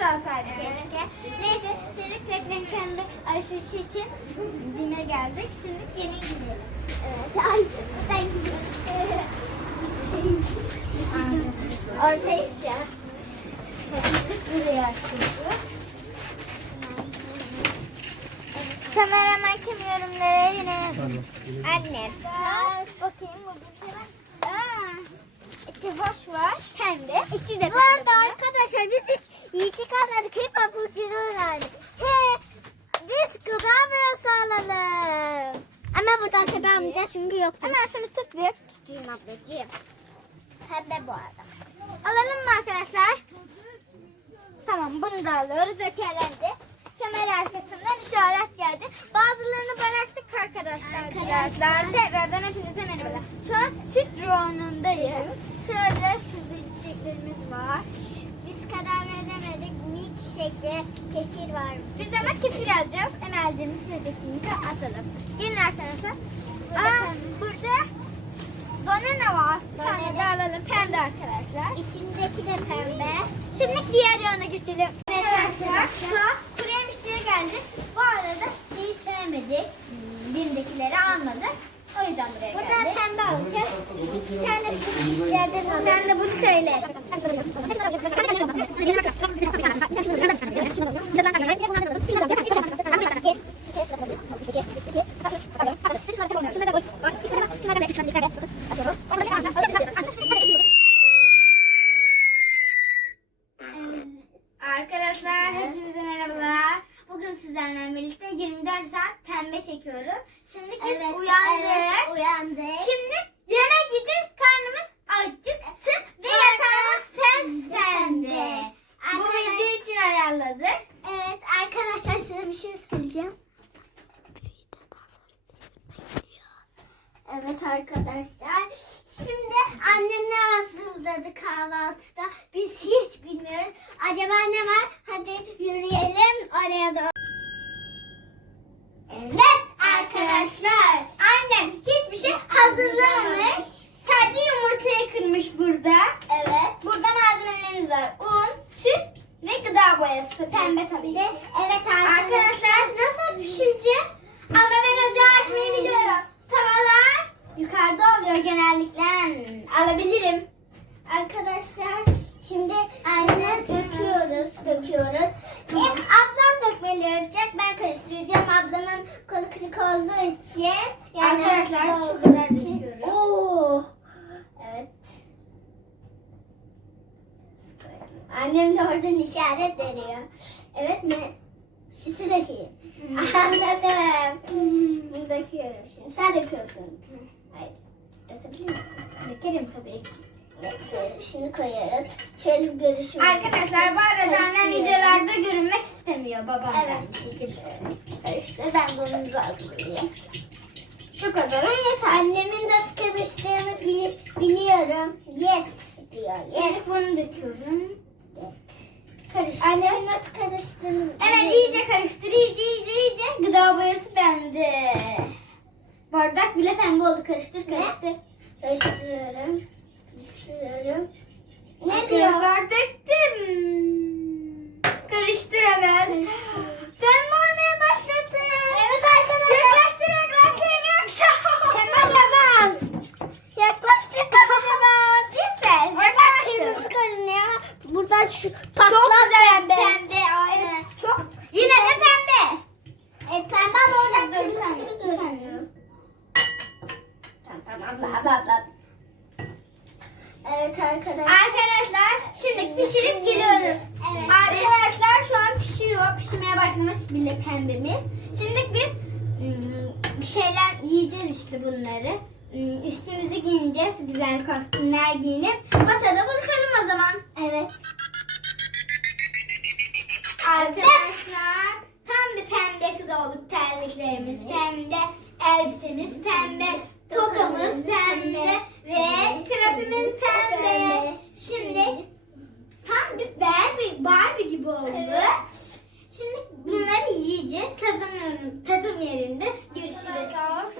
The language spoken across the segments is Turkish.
olmasaydı keşke. Neyse şimdi tekrar kendi alışveriş için BİM'e geldik. Şimdi yemek yiyelim. Evet. Ay ben gidiyorum. Oradayız ya. Buraya açıyoruz. Kameraman kim yorumlara yine yazın. Annem. Bakayım bu bir şey var. Aa, hoş var. Pembe. İçi de Bu arada arkadaşlar biz hiç yiyecek almadık. Hep abur cubur aldık. He. Biz gıda boyası alalım. Ama buradan tabi almayacağız çünkü yok. Hemen şunu tut bir. Tutayım ablacığım. Pembe bu arada. Alalım mı arkadaşlar? Tamam bunu da alıyoruz. Ökelendi. Kamera arkasından işaret geldi. Bazılarını bıraktık arkadaşlar. Arkadaşlar tekrardan hepinize merhabalar. Şu an süt reyonundayız. Şöyle şurada içeceklerimiz var. Biz karar veremedik. Milkshake ve kefir var. Biz ama kefir alacağız. Emel'cim sizdekini de atalım. Gelin arkadaşlar. Aa, burada Banana var. Bir tane de alalım. Pembe arkadaşlar. İçindeki de pembe. Şimdi diğer yana geçelim. Evet arkadaşlar. Şu an kuru yemişçiye geldik. Bu arada neyi sevmedik. Birindekileri almadık. O yüzden buraya geldik. Burada pembe alacağız. Sen de bunu söyle. Arkadaşlar hepinize merhabalar. Bugün sizlerle birlikte 24 saat pembe çekiyoruz. Şimdi biz uyandık. uyandık. Şimdi yemek yiyeceğiz. Karnımız acıktı ve yatağımız pes pembe. Bu video için ayarladık. Evet arkadaşlar size bir şey söyleyeceğim. Evet arkadaşlar. Şimdi annem ne hazırladı kahvaltıda? Biz hiç bilmiyoruz. Acaba ne var? Hadi yürüyelim oraya doğru. Evet arkadaşlar. Annem hiçbir şey hazırlamamış. Sadece yumurtayı kırmış burada. Evet. Burada malzemelerimiz var. Un, süt ve gıda boyası. Pembe tabii ki. Evet arkadaşlar. Arkadaşlar nasıl pişireceğiz? Ama ben ocağı açmayı biliyorum. Tavalar yukarıda oluyor genellikle. Alabilirim. Arkadaşlar şimdi anne döküyoruz, döküyoruz. E, ablam dökmeli olacak. Ben karıştıracağım. Ablamın kolu kırık olduğu için. Yani Arkadaşlar, şu kadar döküyoruz. Oo. Evet. Annem de oradan işaret veriyor. Evet mi? Sütü dökeyim. Anladım. Bunu döküyorum şimdi. Sen döküyorsun. Hayır. Dökebilir misin? Dökerim tabii ki. Şimdi koyuyoruz. Şöyle bir görüşüm. Arkadaşlar bu arada annem videolarda görünmek istemiyor babam. Evet. Karıştır. Ben bunu hazırlayayım. Şu kadarı yeter. Annemin nasıl karıştığını bili- biliyorum. Yes diyor. Şimdi Yes. bunu döküyorum. Karıştır. Annemin nasıl karıştığını Evet iyice karıştır iyice iyice iyice. Gıda boyası bende. Bardak bile pembe oldu. Karıştır karıştır. Karıştırıyorum. Karıştırıyorum. Ne diyor? Arkadaşlar döktüm. Karıştır hemen. Pembe olmaya başladı. Evet arkadaşlar. Yaklaştır yaklaştır yaklaştır. Kameraman. Yaklaştır kameraman. Güzel. Oradan kırmızı görünüyor. Buradan şu Çok patlak güzel pembe. pembe aynen. Evet, çok Yine de pembe. E, pembe ama oradan kırmızı görünüyor. Tamam. Evet arkadaşlar. Arkadaşlar şimdi pişirip geliyoruz. Evet. Arkadaşlar şu an pişiyor. Pişmeye başlamış bile pembemiz. Şimdi biz bir şeyler yiyeceğiz işte bunları. Im, Üstümüzü giyineceğiz. Güzel kostümler giyinip masada buluşalım o zaman. Evet. Arkadaşlar tam bir pembe kız olduk. Terliklerimiz pembe, elbisemiz pembe, tokamız pembe ve krepimiz pembe. Şimdi tam bir Barbie, Barbie gibi oldu. Şimdi bunları yiyeceğiz. Tadımıyorum, tadım yerinde görüşürüz.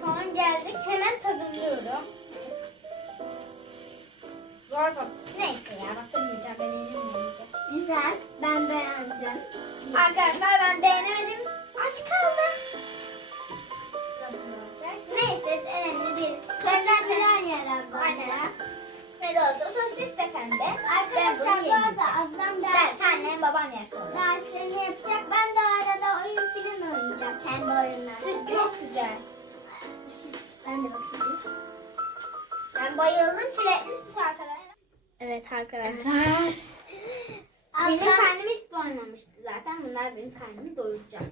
Şu an geldik. Hemen tadımlıyorum. Zor bak. Neyse ya bak. Ben yiyeceğim. Güzel. Ben beğendim. Arkadaşlar ben annem yer sonra. derslerini yapacak. Ben de arada oyun falan oynayacağım. Kendi oyunlar. Süt çok güzel. Ben de bakayım. Ben bayıldım çilekli süt arkadaşlar. Evet arkadaşlar. Benim karnım hiç doymamıştı zaten. Bunlar benim karnımı doyuracak.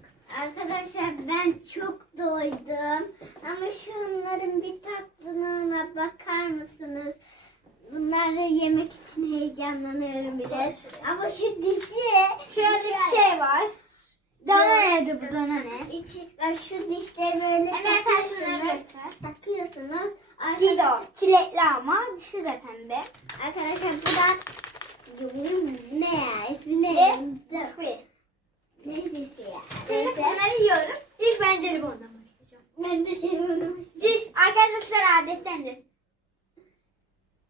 arkadaşlar ben çok doydum. Ama şunların bir tatlılığına bakar mısınız? Bunları yemek için heyecanlanıyorum biraz. Ama şu dişi. Şöyle bir şey var. Danone bu danone. İçi, bak şu dişleri böyle Hemen takıyorsunuz. Takıyorsunuz. Dido. Çilekli ama dışı da pembe. arkadaşlar bu da ne ya? İsmi ne? Ve Ne bisküvi. Ne dişi ya? Şimdi bunları yiyorum. İlk ben jelibondan başlayacağım. Ben bir şey. Diş arkadaşlar adettendir.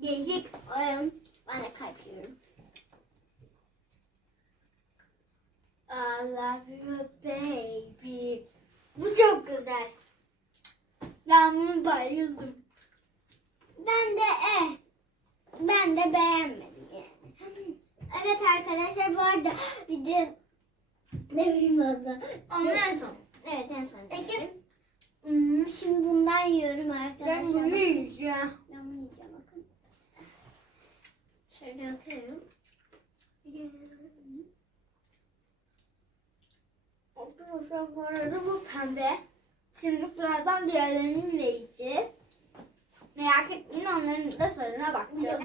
Yiyik. Oyun. Ben de kalkıyorum. I love you baby. Bu çok güzel. Ben bunu bayıldım. Ben de eh. Ben de beğenmedim yani. Evet arkadaşlar bu arada video ne bileyim abla. Ondan sonra. Evet en son. Peki. Hmm, şimdi bundan yiyorum arkadaşlar. Ben bunu yiyeceğim. Ben bunu yiyeceğim. Şöyle yapıyorum. Arkadaşlar bu arada bu pembe. Şimdi sıradan diğerlerini de yiyeceğiz. Merak etmeyin onların da soruna bakacağız.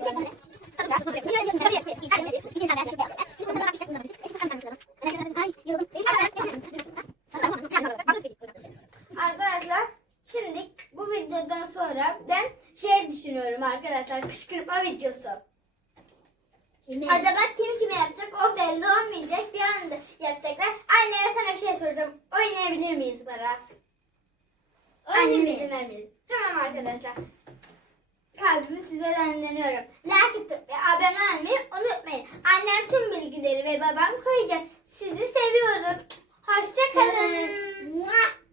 Arkadaşlar şimdi bu videodan sonra ben şey düşünüyorum arkadaşlar kışkırtma videosu. Acaba kim kime yapacak o belli olmayacak bir anda yapacaklar. Anneye sana bir şey soracağım. Oynayabilir miyiz Baras? Annem izin vermedi. Tamam arkadaşlar. Kalbimi size denleniyorum. Like atıp ve abone olmayı unutmayın. Annem tüm bilgileri ve babam koyacak. Sizi seviyoruz. Hoşçakalın. Muah.